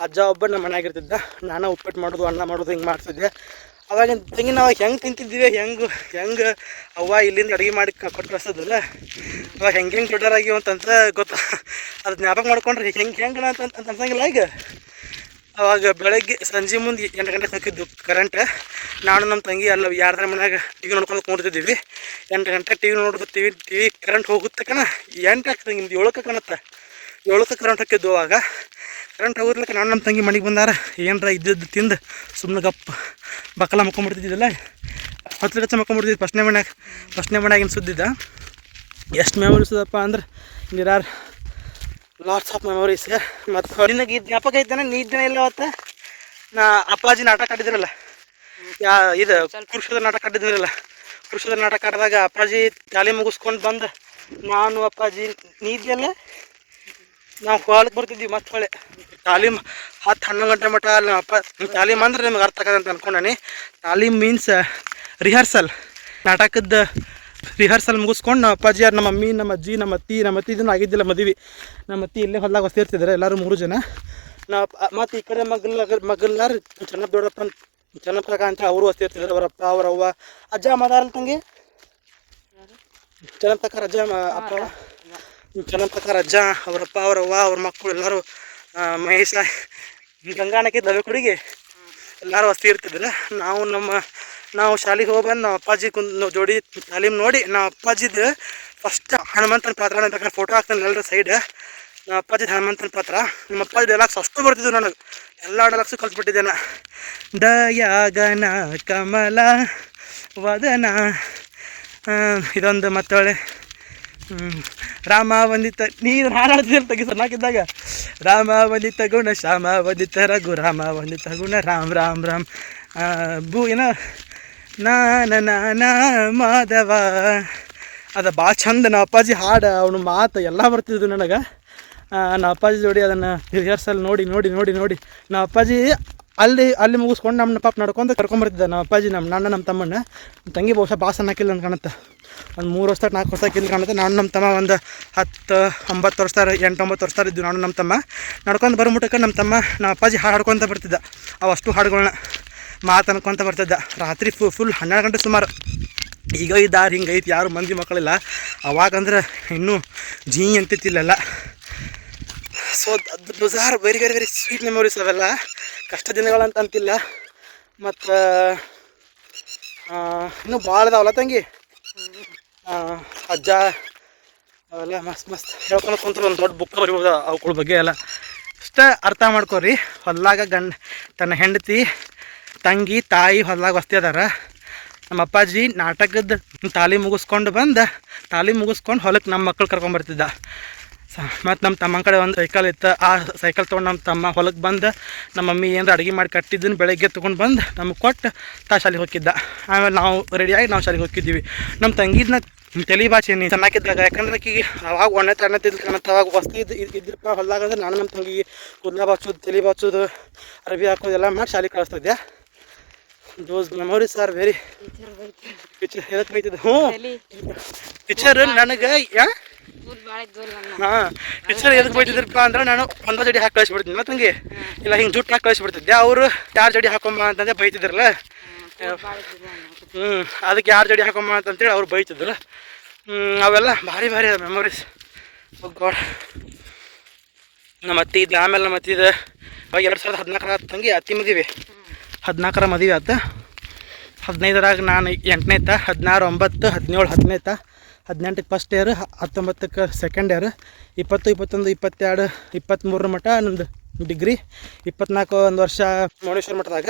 ಅಜ್ಜ ಒಬ್ಬ ನಮ್ಮ ಮನೆಯಾಗ ಇರ್ತಿದ್ದ. ನಾನು ಉಪ್ಪಿಟ್ಟು ಮಾಡೋದು, ಅನ್ನ ಮಾಡೋದು ಹಿಂಗೆ ಮಾಡ್ತಿದ್ದೆ. ಅವಾಗಿನ ತಂಗಿ ನಾವು ಹೆಂಗೆ ತಿಂತಿದ್ದೀವಿ, ಹೆಂಗೆ ಅವ್ವ ಇಲ್ಲಿಂದ ಅಡುಗೆ ಮಾಡಿ ಕೊಟ್ಟು ಕಳಿಸೋದಲ್ಲ. ಅವಾಗ ಹೆಂಗೆ ದೊಡ್ಡರಾಗಿವ ಅಂತಂತ ಗೊತ್ತ. ಅದು ಜ್ಞಾಪಕ ಮಾಡ್ಕೊಂಡ್ರೆ ಹೆಂಗೆ ಅಂತ ಅನ್ಸಂಗಿಲ್ಲ. ಈಗ ಅವಾಗ ಬೆಳಗ್ಗೆ ಸಂಜೆ ಮುಂದೆ 8 ಗಂಟೆಗೆ ಹಾಕಿದ್ದು ಕರೆಂಟ್. ನಾನು ನಮ್ಮ ತಂಗಿ ಅಲ್ಲ 2 ಮನ್ಯಾಗ ಟಿವಿ ನೋಡ್ಕೊಂಡು ಕೂಡ್ತಿದ್ದೀವಿ. 8 ಗಂಟೆ ಟಿವಿ ನೋಡ್ತಿರ್ತೀವಿ. ಟಿವಿ ಕರೆಂಟ್ ಹೋಗುತ್ತೆ 8 ಆಗ್ತದೆ, ನಿಮ್ದು 7ಕ್ಕೆ ಕಾಣುತ್ತೆ. 7ಕ್ಕೆ ಕರೆಂಟ್ ಹಾಕಿದ್ದು. ಅವಾಗ ಕರೆಂಟ್ ಹೋಗಿರ್ಲಿಕ್ಕೆ ನಾನು ನಮ್ಮ ತಂಗಿ ಮನೆಗೆ ಬಂದಾರ ಏನರ ಇದ್ದದ್ದು ತಿಂದು ಸುಮ್ಮನೆ ಬಕ್ಕಲ ಮಕ್ಕೊಂಬಿಡ್ತಿದ್ದಿಲ್ಲ. 10 ಗಚ್ಚ ಮಕ್ಕೊಂಬಿಡ್ತಿದ್ದು. ಫಸ್ಟ್ನೇ ಮನ್ಯಾಗಿನ ಸುದ್ದಿದ್ದ. ಎಷ್ಟು ಮೆಮೊರೀಸದಪ್ಪ ಅಂದ್ರೆ ನಿರಾರ್ ಲಾಟ್ಸ್ ಆಫ್ ಮೆಮೊರೀಸ್. ಮತ್ತು ನಿನಗೆ ಇದು ಜ್ಞಾಪಕ ಐತಾನೆ, ನೀ ಇದ್ದೇನೆ ಇಲ್ಲ ಅವತ್ತು ನಾ ಅಪ್ಪಾಜಿ ನಾಟಕ ಆಡಿದ್ರಲ್ಲ, ಇದು ಕುರುಕ್ಷೇತ್ರ ನಾಟಕ ಆಡಿದ್ರಲ್ಲ. ಕುರುಕ್ಷೇತ್ರ ನಾಟಕ ಆಡಿದಾಗ ಅಪ್ಪಾಜಿ ತಾಲೀಮ್ ಮುಗಿಸ್ಕೊಂಡು ಬಂದು ನಾನು ಅಪ್ಪಾಜಿ ನೀ ಇದೆಯಲ್ಲ, ನಾವು ಹೊಲಕ್ಕೆ ಬರ್ತಿದ್ವಿ. ಮತ್ತೆ ಹೊಳೆ ತಾಲೀಮ್ 10-11 ಗಂಟೆ ಮಟ್ಟ ಅಲ್ಲಿ ಅಪ್ಪ. ತಾಲೀಮ್ ಅಂದ್ರೆ ನಿಮ್ಗೆ ಅರ್ಥ ಆಗದಂತ ಅಂದ್ಕೊಂಡಾನಿ. ತಾಲೀಮ್ ಮೀನ್ಸ್ ರಿಹರ್ಸಲ್, ನಾಟಕದ ರಿಹರ್ಸಲ್ ಮುಗಿಸ್ಕೊಂಡು ನಾವು ಅಪ್ಪಾಜಿ ಯಾರು, ನಮ್ಮ ಮಮ್ಮಿ, ನಮ್ಮ ಅಜ್ಜಿ, ನಮ್ಮ ಅತ್ತಿ ಇದನ್ನು ಆಗಿದ್ದಿಲ್ಲ ಮದುವೆ. ನಮ್ಮ ಅತ್ತಿ ಇಲ್ಲೇ ಹೊಲ್ದಾಗ ವಸ್ತಿ ಇರ್ತಿದ್ದಾರೆ ಎಲ್ಲರೂ 3 ಜನ. ಮತ್ತು ಈ ಕಡೆ ಮಗಲ್ಲಾರ ಚೆನ್ನಪ್ಪ ದೊಡ್ಡಪ್ಪ ಚೆನ್ನಪ್ಪ ಕಾಕ ಅಂತ ಅವರು ಅಷ್ಟೇ ಇರ್ತಿದ್ರು. ಅವರಪ್ಪ ಅವರವ್ವ ಅಜ್ಜ ಅಮ್ಮದಾರಲ್ಲ ತಂಗಿ ಚೆನ್ನಪ್ಪ ಕಾಕ ಅಜ್ಜ ಅಪ್ಪ ಚೆನ್ನಪ್ಪ ಕಾಕ ಅಜ್ಜ ಅವರಪ್ಪ ಅವರವ್ವ ಅವ್ರ ಮಕ್ಕಳು ಎಲ್ಲರೂ ಮಹೇಶ ಗಂಗಾಣಕ್ಕೆ ದವೆ ಕುಡಿಗೆ ಎಲ್ಲರೂ ವಸ್ತಿ ಇರ್ತಿದ್ರು. ನಾವು ಶಾಲೆಗೆ ಹೋಗಿ ಬಂದು ನಾವು ಅಪ್ಪಾಜಿ ಜೋಡಿ ತಾಲೀಮ್ ನೋಡಿ ನಾವು ಅಪ್ಪಾಜಿದು ಫಸ್ಟ್ ಹನುಮಂತನ ಪಾತ್ರ ಅಂತ ಫೋಟೋ ಹಾಕ್ತಾನೆ ಎಲ್ಲರ ಸೈಡ್. ನಮ್ಮ ಅಪ್ಪಾಜಿದು ಹನುಮಂತನ ಪಾತ್ರ. ನಮ್ಮ ಅಪ್ಪಾಜಿ ಡೈಲಾಗ್ಸ್ ಅಷ್ಟು ಬರ್ತಿದ್ವು ನನಗೆ, ಎಲ್ಲ ಡೈಲಾಗ್ಸು ಕಲ್ತ್ಬಿಟ್ಟಿದ್ದೆ ನಾ. ದಯಾಗನ ಕಮಲ ವದನ ಇದೊಂದು ಮತ್ತೊಳ್ಳೆ ರಾಮ ವಂದಿತ ನೀನು ಹಾಡು ಹಾಡ್ತಿದ್ದೆ ತೆಗಿ ಸಣ್ಣಾಕಿದ್ದಾಗ. ರಾಮ ವಂದಿತ ಗುಣ ಶ್ಯಾಮ ವಂದಿತ ರಘು ರಾಮ ವಂದಿತ ಗುಣ ರಾಮ್ ರಾಮ್ ರಾಮ್ ಭೂ ಏನೋ ನಾ ಮಾಧವ ಅದು ಭಾಳ ಚಂದ. ನಮ್ಮ ಅಪ್ಪಾಜಿ ಹಾಡು ಅವನು ಮಾತು ಎಲ್ಲ ಬರ್ತಿದ್ದು ನನಗೆ. ನಮ್ಮ ಅಪ್ಪಾಜಿ ಜೋಡಿ ಅದನ್ನು ರಿಹರ್ಸಲ್ ನೋಡಿ ನೋಡಿ ನೋಡಿ ನೋಡಿ ನಮ್ಮ ಅಪ್ಪಾಜಿ ಅಲ್ಲಿ ಮುಗಿಸ್ಕೊಂಡು ನಮ್ಮ ಪಾಪ ನಡ್ಕೊಂಡು ಕರ್ಕೊಂಬರ್ತಿದ್ದೆ. ನಮ್ಮ ಅಪ್ಪಾಜಿ ನಮ್ಮ ತಮ್ಮನ್ನ. ನಮ್ಮ ತಂಗಿ ಬಹುಶಃ ಭಾಳ ಸಣ್ಣ ಹಾಕಿಲ್ಲ ಅಂತ ಕಾಣುತ್ತೆ, ಒಂದು 3 ವರ್ಷ 4 ವರ್ಷ ಹಾಕಿಲ್ಲ ಕಾಣುತ್ತೆ. ನಾನು ನಮ್ಮ ತಮ್ಮ ಒಂದು 10-9 ವರ್ಷ 8-9 ವರ್ಷ ಇದ್ದು ನಾನು ನಮ್ಮ ತಮ್ಮ ನಡ್ಕೊಂಡು ಬರೋಮುಟ್ಟಕ್ಕೆ ನಮ್ಮ ತಮ್ಮ ನಮ್ಮ ಅಪ್ಪಾಜಿ ಹಾಡು ಹಾಡ್ಕೊತ ಬರ್ತಿದ್ದ. ಅವಷ್ಟು ಹಾಡುಗಳನ್ನ ಮಾತು ಅನ್ಕೊತ ಬರ್ತಿದ್ದ. ರಾತ್ರಿ ಫುಲ್ 12 ಗಂಟೆ ಸುಮಾರು. ಈಗ ಈ ದಾರಿ ಹಿಂಗೈತಿ, ಯಾರು ಮಂದಿ ಮಕ್ಕಳಿಲ್ಲ. ಅವಾಗಂದ್ರೆ ಇನ್ನೂ ಜೀ ಅಂತಿತ್ತಿಲ್ಲ. So those are very very very sweet memories. ಅವೆಲ್ಲ ಕಷ್ಟ ದಿನಗಳಂತ ಅಂತಿಲ್ಲ. ಮತ್ತು ಇನ್ನೂ ಭಾಳ ಅದಾವಲ್ಲ ತಂಗಿ, ಅಜ್ಜ ಅವೆಲ್ಲ ಮಸ್ತ್ ಹೇಳ್ಕೊಂಡು ಕುಂತ್ರು ಒಂದು ದೊಡ್ಡ ಬುಕ್ ಬರಿಬೋದು ಅವುಗಳ ಬಗ್ಗೆ ಎಲ್ಲ. ಅಷ್ಟೇ ಅರ್ಥ ಮಾಡ್ಕೊರಿ. ಹೊಲ್ಲಾಗ ತನ್ನ ಹೆಂಡತಿ ತಂಗಿ ತಾಯಿ ಹೊಲ್ಲಾಗ ವಸ್ತಿ ಅದಾರ. ನಮ್ಮ ಅಪ್ಪಾಜಿ ನಾಟಕದ ತಾಲೀಮ್ ಮುಗಿಸ್ಕೊಂಡು ಹೊಲಕ್ಕೆ ನಮ್ಮ ಮಕ್ಕಳು ಕರ್ಕೊಂಬರ್ತಿದ್ದ. ಮತ್ತು ನಮ್ಮ ತಮ್ಮನ ಕಡೆ ಒಂದು ಸೈಕಲ್ ಇತ್ತು. ಆ ಸೈಕಲ್ ತೊಗೊಂಡು ನಮ್ಮ ತಮ್ಮ ಹೊಲಕ್ಕೆ ಬಂದು ನಮ್ಮ ಮಮ್ಮಿ ಏನಾರು ಅಡುಗೆ ಮಾಡಿ ಕಟ್ಟಿದ್ದನ್ನು ಬೆಳಗ್ಗೆ ತೊಗೊಂಡು ಬಂದು ನಮಗೆ ಕೊಟ್ಟು ಶಾಲೆಗೆ ಹೋಗಿದ್ದ. ಆಮೇಲೆ ನಾವು ರೆಡಿಯಾಗಿ ನಾವು ಶಾಲೆಗೆ ಹೋಗಿದ್ದೀವಿ. ನಮ್ಮ ತಂಗಿದ್ನ ತಲೆ ಬಾಚಿ ಚೆನ್ನಾಗಿದ್ದಾಗ, ಯಾಕಂದ್ರೆ ಆಕಿಗೆ ಅವಾಗ 1ನೇ 2ನೇ ಕಾಣುತ್ತೆ. ಅವಾಗ ವಸ್ತಿ ಇದ್ರಪ್ಪ ಹೊಲ್ದಾಗಂದ್ರೆ ನಾನು ನಮ್ಮ ತಂಗಿಗೆ ಕೂದಲ ಬಾಚೋದು, ತಲೆ ಬಾಚೋದು, ಅರಬಿ ಹಾಕೋದು ಎಲ್ಲ ಮಾಡಿ ಶಾಲೆಗೆ ಕಳಿಸ್ತಿದ್ದೆ. ದೋಸ್ ಮೆಮೊರೀಸ್ ಆರ್ ವೆರಿ. ಪಿಕ್ಚರ್ ಎದಕ್ಕೆ ಬೈತಿದ್ದೆ? ಪಿಕ್ಚರ್ ನನಗೆ ಪಿಕ್ಚರ್ ಎದಕ್ಕೆ ಬೈತಿದ್ರಪ್ಪ ಅಂದ್ರೆ ನಾನು ಒಂದೇ ಜಡಿ ಹಾಕಿ ಕಳಿಸ್ಬಿಡ್ತೀನಿ ತಂಗಿ, ಇಲ್ಲ ಹಿಂಗೆ ಜುಟ್ಟು ಹಾಕಿ ಕಳಿಸ್ಬಿಡ್ತಿದ್ದೆ. ಅವರು 2 ಜಡಿ ಹಾಕೊಂಬ ಅಂತಂದೆ ಬೈತಿದ್ರಲ್ಲ. ಅದಕ್ಕೆ 2 ಜಡಿ ಹಾಕೊಂಬ ಅಂತಂತೇಳಿ ಅವ್ರು ಬೈತಿದ್ರು. ಅವೆಲ್ಲ ಭಾರಿ ಮೆಮೊರೀಸ್. ಗಾಡ್. ನಮ್ಮ ಅತ್ತಿ ಇದ್ದೆ. ಆಮೇಲೆ ನಮ್ಮ ಅತ್ತಿ ಇದೆ 2014 ಆಯ್ತು ತಂಗಿ ಅತ್ತಿ ಮದುವೆ. 14 ಮದುವೆ ಆಯ್ತು. 15ರಾಗ ನಾನು 8ನೇ ಇತ್ತ, 16, 9, 17, 10ನೇ, 18ಕ್ಕೆ ಫಸ್ಟ್ ಇಯರ್, 19ಕ್ಕೆ ಸೆಕೆಂಡ್ ಇಯರ್, 20, 21, 22, 23 ಮಟ್ಟ ನಂದು ಡಿಗ್ರಿ, 24 ಒಂದು ವರ್ಷ ಮುರುಡೇಶ್ವರ ಮಠದಾಗ,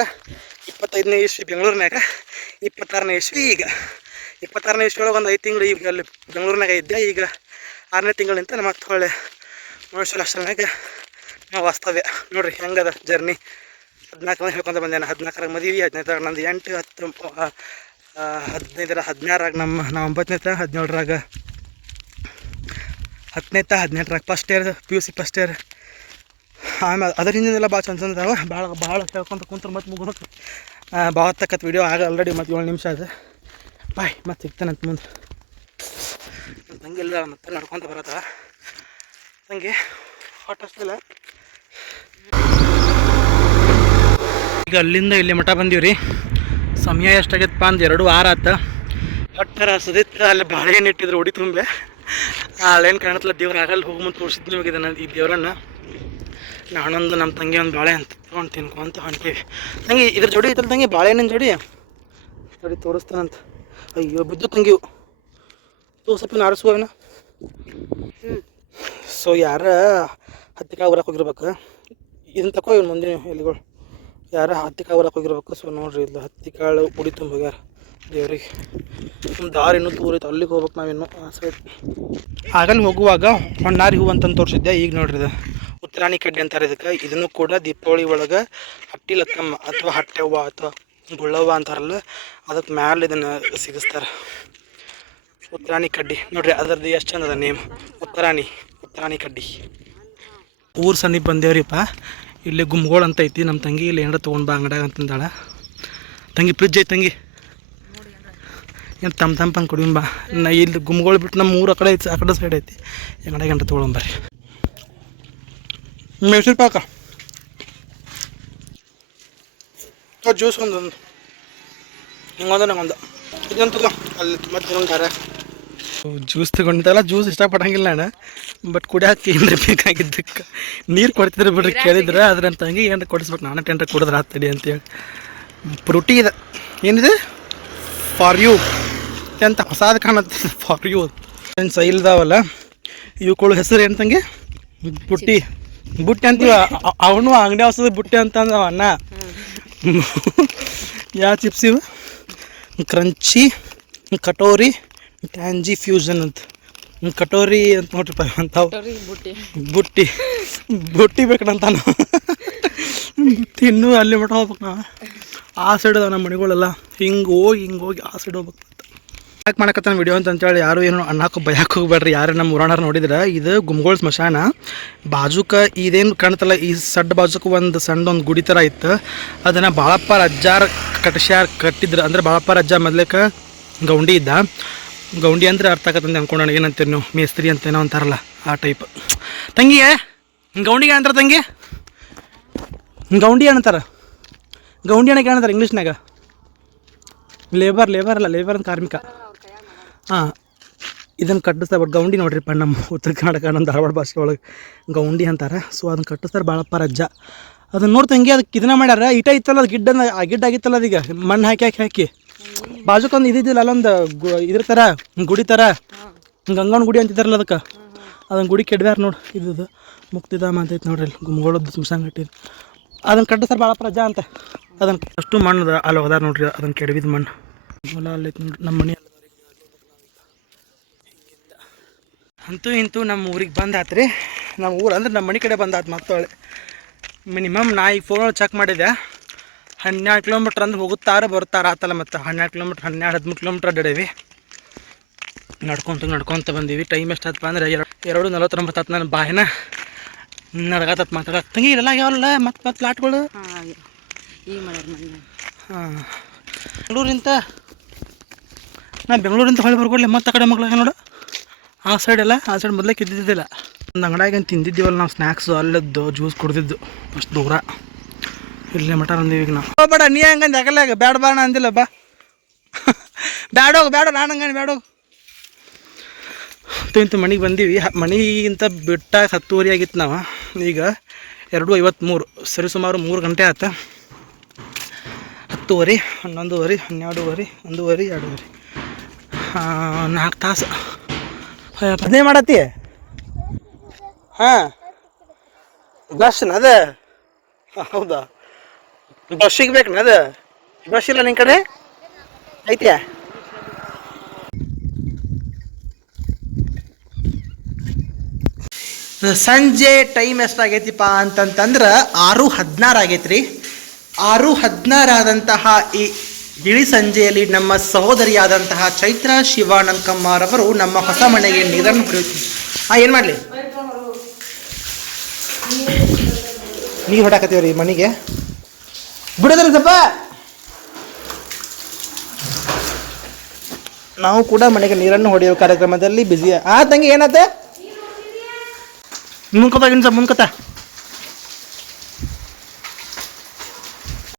25ನೇ ಇಸ್ವಿ ಬೆಂಗಳೂರಿನಾಗ, 26ನೇ ಇಸ್ವಿ ಈಗ. 26ನೇ ಇಸ್ವಿ ಒಳಗೆ ಒಂದು 5 ತಿಂಗಳು ಈಗ ಅಲ್ಲಿ ಬೆಂಗಳೂರಿನಾಗ ಇದ್ದೆ. ಈಗ 6ನೇ ತಿಂಗಳಿಂದ ಮತ್ತೆ ಹೊಳ್ಳೆ ಮುರುಡೇಶ್ವರ ಹಾಸ್ಟೆಲ್ನಾಗ ನಾವು ವಾಸ್ತವ್ಯ. ನೋಡಿರಿ ಹೆಂಗದ ಜರ್ನಿ. 14 ಹೇಳ್ಕೊಂತ ಬಂದೇನೆ. 14ರಾಗ ಮದುವೆ, 15ರಾಗ ನಂದು 8, 10, 15, 16ರಾಗ ನಾವು 9ನೇ, 17ರಾಗ 10ನೇ, 18ರಾಗ first year PUC first year. ಆಮೇಲೆ ಅದರ ಹಿಂದಿನೆಲ್ಲ ಭಾಳ ಚಂದದಾವ. ಭಾಳ ಹೇಳ್ಕೊಂತ ಕುಂತ್ರೆ ಮತ್ತೆ ಮುಗಿದು ಭಾಳ ತಕ್ಕತ್ ವಿಡಿಯೋ ಆಗ ಆಲ್ರೆಡಿ ಮತ್ತು 7 ನಿಮಿಷ ಅದು. ಬಾಯ್ ಮತ್ತೆ ಸಿಗ್ತಾನಂತ ಮುಂದೆ. ತಂಗಿ ಎಲ್ಲ ಮತ್ತೆ ನಡ್ಕೊತ ಬರತ್ತ ತಂಗಿ ಹೊಟ್ಟೆ ಅಷ್ಟಿಲ್ಲ. ಈಗ ಅಲ್ಲಿಂದ ಇಲ್ಲಿ ಮಠ ಬಂದೀವಿ ರೀ. ಸಮಯ ಎಷ್ಟಾಗೈತಪ್ಪ ಅಂದು 2 ವಾರ ಆಯ್ತು. ಹೊಟ್ಟೆ ಹಸದಿತ್ತು. ಅಲ್ಲಿ ಬಾಳೆಹಣ್ಣು ಇಟ್ಟಿದ್ರು ಉಡಿ ತುಂಬೆ. ಅಲ್ಲೇನು ಕಾಣತ್ತಲ್ಲ ದೇವ್ರ. ಆಗಲ್ಲಿ ಹೋಗಿ ಮುಂದೆ ತೋರಿಸಿದ್ದು ನಿಮಗೆ ಈ ದೇವರನ್ನು. ನಾನೊಂದು ನಮ್ಮ ತಂಗಿ ಒಂದು ಬಾಳೆ ಅಂತ ತೊಗೊಂಡು ತಿನ್ಕೊಂತ ಹೊಂಟೀವಿ. ತಂಗಿ ಇದ್ರ ಜೋಡಿ ಐತಲ್ಲ ತಂಗಿ, ಬಾಳೆಹಣ್ಣಿನ ಜೋಡಿ ತೋರಿಸ್ತಾನಂತ. ಅಯ್ಯೋ ಬಿದ್ದು ತಂಗಿ ಸ್ವಲ್ಪ ಆರಿಸುವನ. ಸೊ ಯಾರ ಹತ್ತಿಕಾಯಿ ಊರಕ್ಕೆ ಹೋಗಿರ್ಬೇಕು. ಇದನ್ನು ತಗೋ ಇವ್ನು ಮುಂದಿನ ಎಲೆಗಳು. ಯಾರ ಹತ್ತಿಕಾಯಿ ಊರಕ್ಕೆ ಹೋಗಿರ್ಬೇಕು. ಸೊ ನೋಡ್ರಿ ಇಲ್ಲಿ ಹತ್ತಿಕಾಳು ಉಡಿ ತುಂಬ ಹೋಗ್ಯಾರ ದೇವ್ರಿಗೆ. ನಮ್ಮ ದಾರಿ ಇನ್ನೂ ದೂರ ಐತೆ, ಅಲ್ಲಿಗೆ ಹೋಗ್ಬೇಕು ನಾವಿನ್ನು ಆ ಸೈಡ್. ಆಗಲ್ಲಿ ಹೋಗುವಾಗ ಹೊನ್ನಾರಿ ಹೂವು ಅಂತಂದು ತೋರಿಸಿದ್ದೆ. ಈಗ ನೋಡ್ರಿ ಇದು ಉತ್ತರಾಣಿ ಕಡ್ಡಿ ಅಂತಾರೆ ಇದಕ್ಕೆ. ಇದನ್ನು ಕೂಡ ದೀಪಾವಳಿ ಒಳಗೆ ಹಟ್ಟಿ ಲಕ್ಕಮ್ಮ ಅಥವಾ ಹಟ್ಟೆವ್ವ ಅಥವಾ ಗುಳ್ಳವ್ವ ಅಂತಾರಲ್ಲ, ಅದಕ್ಕೆ ಮ್ಯಾಲೆ ಇದನ್ನು ಸಿಗಿಸ್ತಾರೆ. ಉತ್ತರಾಣಿ ಕಡ್ಡಿ ನೋಡ್ರಿ, ಅದರದ್ದು ಎಷ್ಟು ಚಂದದ ನೇಮ್, ಉತ್ತರಾಣಿ ಕಡ್ಡಿ. ಊರು ಸನಿಪ್ ಬಂದೇವ್ರಿಪ್ಪ. ಇಲ್ಲಿ ಗುಮ್ಗೋಳು ಅಂತ ಐತಿ. ನಮ್ಮ ತಂಗಿ ಇಲ್ಲಿ ಏನಾರ ತೊಗೊಂಡು ಬಾ ಅಂಗಡ್ಯಾಗ ಅಂತಂದಾಳ. ತಂಗಿ ಫ್ರಿಜ್ ಐತಿ ತಂಗಿ, ಏನು ತಂಪಂಗೆ ಕುಡಿಯಂಬ. ಇಲ್ಲಿ ಗುಮ್ಗೋಳು ಬಿಟ್ಟು ನಮ್ಮ ಊರು ಆ ಕಡೆ ಐತಿ, ಆ ಕಡೆ ಸೈಡ್ ಐತಿ. ಅಂಗಡ್ಯಾಗ ತೊಗೊಳಂಬರ್ರಿ. ಮೈಸೂರು ಪಾಕ ಜ್ಯೂಸ್ ಒಂದೊಂದು ಹಿಂಗೊಂದು ನಂಗೊಂದು ಇದೊಂದು ತಗೋ ಅಲ್ಲಿ ಮತ್ತು ಇನ್ನೊಂದು ಜ್ಯೂಸ್ ತಗೊಂಡಿದ್ದಲ್ಲ ಜ್ಯೂಸ್ ಇಷ್ಟಪಡಂಗಿಲ್ಲ ನಾನು ಬಟ್ ಕುಡಿಯೋಕೆ ಏನ್ರಿ ಬೇಕಾಗಿದ್ದಕ್ಕೆ ನೀರು ಕೊಡ್ತಿದ್ರು ಬಿಡ್ರಿ ಕೇಳಿದ್ರೆ ಅದ್ರ ತಂಗಿ ಏನಾರ ಕೊಡಿಸ್ಬೇಕು ನಾನು ಟೆಂಟ್ರೆ ಕುಡಿದ್ರೆ ಆಗ್ತಡಿ ಅಂತೇಳಿ ಫ್ರೂಟಿ ಇದೆ ಏನಿದೆ ಫಾರ್ ಯು ಅಂತ ಹೊಸಾದ ಕಾಣತ್ತೆ ಫಾರ್ ಯು ಏನು ಸೈಲ್ದಾವಲ್ಲ ಇವುಗಳು ಹೆಸರು ಏನು ತಂಗಿ ಬುಟ್ಟಿ ಬುಟ್ಟಿ ಅಂತೀವ ಅವನು ಅಂಗಡಿ ಹೊಸದ ಬುಟ್ಟಿ ಅಂತ ಅಂದವ ಅಣ್ಣ ಯಾವ ಚಿಪ್ಸ್ ಇವು ಕ್ರಂಚಿ ಕಟೋರಿ ಟ್ಯಾಂಜಿ ಫ್ಯೂಷನ್ ಅಂತ ಕಟೋರಿ ಅಂತ ನೋಡ್ರಿಪ್ಪ ಅಂತಾವು ಬುಟ್ಟಿ ಬುಟ್ಟಿ ಬೇಕಂತಾನು ಬುಟ್ಟಿ ಇನ್ನೂ ಅಲ್ಲಿ ಮಟ್ಟ ಹೋಗ್ಬೇಕು ನಾವು ಆ ಸೈಡ್ ಅದಾವ ನಮ್ಮ ಮನೆಗಳೆಲ್ಲ ಹಿಂಗೆ ಹೋಗಿ ಆ ಸೈಡ್ ಹೋಗ್ಬೇಕು ಯಾಕೆ ಮಾಡಕತ್ತಾನ ವಿಡಿಯೋ ಅಂತೇಳಿ ಯಾರು ಏನು ಅನ್ನಕ್ಕೆ ಭಯಕ್ಕೆ ಹೋಗ್ಬೇಡ್ರಿ ಯಾರು ನಮ್ಮ ಊರಾಣರು ನೋಡಿದ್ರೆ ಇದು ಗುಮ್ಗೋಳ ಸ್ಮಶಾನ ಬಾಜುಕ ಇದೇನು ಕಾಣ್ತಲ್ಲ ಈ ಸಡ್ಡ ಬಾಜುಕ ಒಂದು ಸಣ್ಣ ಒಂದು ಗುಡಿ ಥರ ಇತ್ತು ಅದನ್ನು ಬಾಳಪ್ಪ ರಜ್ಜಾರ್ ಕಟ್ಟಿದ್ರು ಅಂದ್ರೆ ಬಾಳಪ್ಪ ರಜ್ಜ ಮೊದ್ಲಕ್ಕೆ ಗೌಂಡಿ ಇದ್ದ ಗೌಂಡಿ ಅಂದ್ರೆ ಅರ್ಥ ಆಗತ್ತಂತ ಅನ್ಕೊಂಡ ಏನಂತೀರಿ ನೀವು ಮೇಸ್ತ್ರಿ ಅಂತೇನೋ ಅಂತಾರಲ್ಲ ಆ ಟೈಪ್ ತಂಗಿಯೇ ಗೌಂಡಿಗೆ ಅಂತಾರೆ ತಂಗಿ ಗೌಂಡಿ ಅಂತಾರೆ ಗೌಂಡಿ ಅನ್ನಕ್ಕೆ ಏನಂತಾರೆ ಇಂಗ್ಲೀಷ್ನಾಗ ಲೇಬರ್ ಅಲ್ಲ ಲೇಬರ್ ಅಂತ ಕಾರ್ಮಿಕ ಹಾಂ ಇದನ್ನು ಕಟ್ಟಿಸ್ತಾರೆ ಬಟ್ ಗೌಂಡಿ ನೋಡ್ರಿಪ್ಪ ನಮ್ಮ ಉತ್ತರ ಕರ್ನಾಟಕ ನಮ್ಮ ಧಾರವಾಡ ಭಾಷೆ ಒಳಗೆ ಗೌಂಡಿ ಅಂತಾರೆ ಸೊ ಅದನ್ನು ಕಟ್ಟಿಸ್ತಾರೆ ಬಾಳಪ್ಪ ರಜ್ಜ ಅದನ್ನು ನೋಡ್ತಂಗೆ ಅದಕ್ಕೆ ಇದನ್ನ ಮಾಡ್ಯಾರ ಇಟ ಇತ್ತಲ್ಲ ಅದು ಗಿಡ್ಡ ಆಗಿತ್ತಲ್ಲ ಅದೀಗ ಮಣ್ಣು ಹಾಕಿ ಬಾಜುಕೊಂದು ಇದ್ದಿದ್ದಿಲ್ಲ ಅಲ್ಲೊಂದು ಇದ್ರ ಥರ ಗುಡಿ ಥರ ಗಂಗನ ಗುಡಿ ಅಂತಿದ್ದಾರಲ್ಲ ಅದಕ್ಕೆ ಅದನ್ನು ಗುಡಿ ಕೆಡ್ಬ್ಯಾರ ನೋಡಿ ಇದು ಮುಕ್ತಿಧಾಮ ಅಂತೈತೆ ನೋಡ್ರಿ ಅಲ್ಲಿ ಗುಮ್ಗೋಳದ್ದು ಸ್ಮಶಾನ ಕಟ್ಟಿದ್ದು ಅದನ್ನು ಕಟ್ಟಿಸ್ತಾರೆ ಬಾಳಪ್ಪ ರಜ್ಜ ಅಂತ ಅದನ್ನು ಅಷ್ಟು ಮಣ್ಣು ಅಲ್ಲಿ ಹೋದಾರ ನೋಡ್ರಿ ಅದನ್ನು ಕೆಡವಿದ ಮಣ್ಣು ಹೊಲ ಅಲ್ಲೈತೆ ನೋಡ್ರಿ ನಮ್ಮ ಮನೆ ಅಂತೂ ಇಂತೂ ನಮ್ಮ ಊರಿಗೆ ಬಂದಾತ್ರಿ ನಮ್ಮ ಊರು ಅಂದ್ರೆ ನಮ್ಮ ಮನೆ ಕಡೆ ಬಂದಾತು ಮತ್ತೊಳ್ಳೆ ಮಿನಿಮಮ್ ನಾ ಈಗ ಫೋನ್ ಚೆಕ್ ಮಾಡಿದೆ 12 ಕಿಲೋಮೀಟ್ರ್ ಅಂದ್ರೆ ಬರ್ತಾರೆ ಆತಲ್ಲ ಮತ್ತು 12 ಕಿಲೋಮೀಟ್ರ್ 13 ಕಿಲೋಮೀಟ್ರ್ ಅಡ್ಡಾಡೀವಿ ನಡ್ಕೊತ ಬಂದೀವಿ ಟೈಮ್ ಎಷ್ಟಾಯ್ತಪ್ಪ ಅಂದ್ರೆ 2:49 ನನ್ನ ಬಾಯಿನ ನಡ್ಗತ್ತ ಮಾತಾಡಕ್ಕೆ ತಂಗಿ ಇರಲ್ಲ ಯಾವಲ್ಲ ಮತ್ತೆ ಪ್ಲಾಟ್ಗಳು ಹಾಂ ಬೆಂಗಳೂರಿಂದ ಹೊಳೆ ಬರ್ಕೊಡ್ಲಿ ಮತ್ತೆ ಆ ಕಡೆ ಮಕ್ಳಾಗ ನೋಡು ಆ ಸೈಡ್ ಮೊದ್ಲಕ್ಕೆ ಇದ್ದಿದ್ದಿಲ್ಲ ಒಂದು ಅಂಗಡಿಯಾಗ ತಿಂದಿದ್ದೀವಲ್ಲ ನಾವು ಸ್ನ್ಯಾಕ್ಸು ಅಲ್ಲದ್ದು ಜ್ಯೂಸ್ ಕುಡ್ದಿದ್ದು ಅಷ್ಟು ದೂರ ಇಲ್ಲೇ ಮಟ ಅಂದೀವಿ ಈಗ ನಾವು ಬೇಡ ನೀ ಹಂಗಂದು ಯಾಕಲ್ಲ ಬ್ಯಾಡ ಬಾಣ ಅಂದಿಲ್ಲ ಬಾ ಬ್ಯಾಡೋಗು ನಾನು ಹಂಗಂದು ಬ್ಯಾಡೋಗು ಇಂತು ಮನೆಗೆ ಬಂದೀವಿ ಮನೆಗಿಂತ ಬಿಟ್ಟಾಗ 10:30 ಆಗಿತ್ತು ನಾವು ಈಗ 2:53 ಸರಿ ಸುಮಾರು 3 ಗಂಟೆ ಆಯ್ತು 10:30 11:30 12:30 1:30 2:30 4 ತಾಸು ಅದೇ ಮಾಡತ್ತಿ ಹಾಂ ಬ್ರಷ್ನ ಅದೇ ಹೌದಾ ಬ್ರಷ್ಷಿಗೆ ಬೇಕನ ಅದು ಬ್ರಷ್ ಇಲ್ಲ ನಿನ್ನ ಕಡೆ ಐತ್ಯಾ ಸಂಜೆ ಟೈಮ್ ಎಷ್ಟಾಗೈತಿಪ್ಪ ಅಂತಂತಂದ್ರೆ 6:16 ಆಗೈತೆ ರೀ 6:16 ಆದಂತಹ ಈ ಇಳಿ ಸಂಜೆಯಲ್ಲಿ ನಮ್ಮ ಸಹೋದರಿಯಾದಂತಹ ಚೈತ್ರ ಶಿವಾನಂದಕಮ್ಮರವರು ನಮ್ಮ ಹೊಸ ಮನೆಗೆ ನೀರನ್ನು ಹೊಡೆಯುತ್ತೀವಿ ಏನು ಮಾಡಲಿ ನೀರು ಹೊಡಾಕತ್ತೀವಿ ರೀ ಮನೆಗೆ ಬಿಡೋದ್ರಿ ಸ್ವಲ್ಪ ನಾವು ಕೂಡ ಮನೆಗೆ ನೀರನ್ನು ಹೊಡೆಯುವ ಕಾರ್ಯಕ್ರಮದಲ್ಲಿ ಬ್ಯುಸಿ ತಂಗಿ ಏನಾತ ಮುಂದ್ಕೋತ